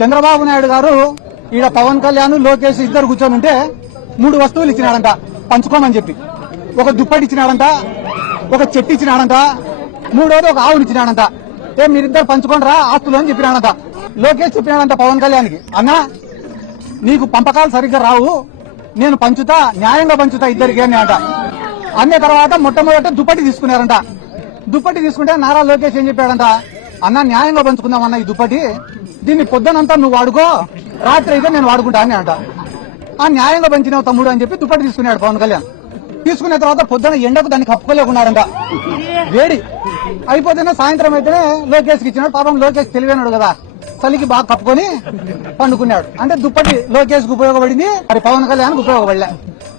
చంద్రబాబు నాయుడు గారు ఈడ పవన్ కళ్యాణ్ లోకేష్ ఇద్దరు కూర్చొని ఉంటే 3 వస్తువులు ఇచ్చినాడంట పంచుకోమని చెప్పి. ఒక దుప్పటి ఇచ్చినాడంట, ఒక చెట్టు ఇచ్చినాడంట, మూడోది ఒక ఆవుని ఇచ్చినాడంట. మీరిద్దరు పంచుకోండి రా ఆస్తులు అని చెప్పినాడంట. లోకేష్ చెప్పినాడంట పవన్ కళ్యాణ్కి, అన్నా నీకు పంపకాలు సరిగ్గా రావు, నేను పంచుతా, న్యాయంగా పంచుతా ఇద్దరికి అని అంట. అన్న తర్వాత మొట్టమొదట దుప్పటి తీసుకున్నారంట. దుప్పటి తీసుకుంటే నారా లోకేష్ ఏం చెప్పాడంట, అన్న న్యాయంగా పంచుకుందామన్న ఈ దుప్పటి, దీన్ని పొద్దునంతా నువ్వు వాడుకో, రాత్రి అయితే నేను వాడుకుంటా అని అంట. ఆ న్యాయంగా పంచినావు తమ్ముడు అని చెప్పి దుప్పటి తీసుకున్నాడు పవన్ కళ్యాణ్. తీసుకున్న తర్వాత పొద్దున ఎండకు దాన్ని కప్పుకోలేకున్నాడంట, వేడి అయిపోతేనే సాయంత్రం అయితేనే లోకేష్కి ఇచ్చినాడు. పాపం లోకేష్ తెలివైనాడు కదా, చలికి బాగా కప్పుకొని పండుకున్నాడు. అంటే దుప్పటి లోకేష్ కు ఉపయోగపడింది, మరి పవన్ కళ్యాణ్ ఉపయోగపడలే.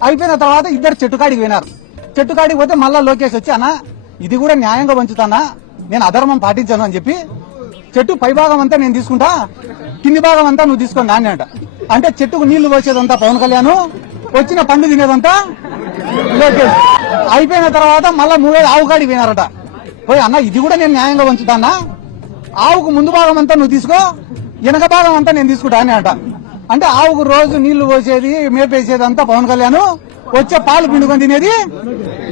అయిపోయిన తర్వాత ఇద్దరు చెట్టుకాడికి పోయినారు. చెట్టుకాడికి పోతే మళ్ళా లోకేష్ వచ్చి, అన్న ఇది కూడా న్యాయంగా పంచుతానా, నేను అధర్మం పాటించాను అని చెప్పి, చెట్టు పై భాగం అంతా నేను తీసుకుంటా, కింది భాగం అంతా నువ్వు తీసుకుని నాన్న అంట. అంటే చెట్టుకు నీళ్లు పోసేదంతా పవన్ కళ్యాణ్, వచ్చిన పండు తినేదంతా లోకేష్. అయిపోయిన తర్వాత మళ్ళా 3 ఆవు కాడికి పోయినారట. పోయి, అన్న ఇది కూడా నేను న్యాయంగా పంచుతానా, ఆవుకు ముందు భాగం అంతా నువ్వు తీసుకో, వెనక భాగం అంతా నేను తీసుకుంటా అని అంట. అంటే ఆవుకు రోజు నీళ్లు పోసేది, మేపేసేది అంతా పవన్ కళ్యాణ్, వచ్చే పాలు పిండుకొని తినేది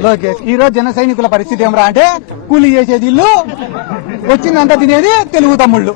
లోకేష్. ఈ రోజు జన సైనికుల పరిస్థితి ఏమరా అంటే, కూలీ చేసేది ఇల్లు, వచ్చిందంతా తినేది తెలుగు తమ్ముళ్ళు.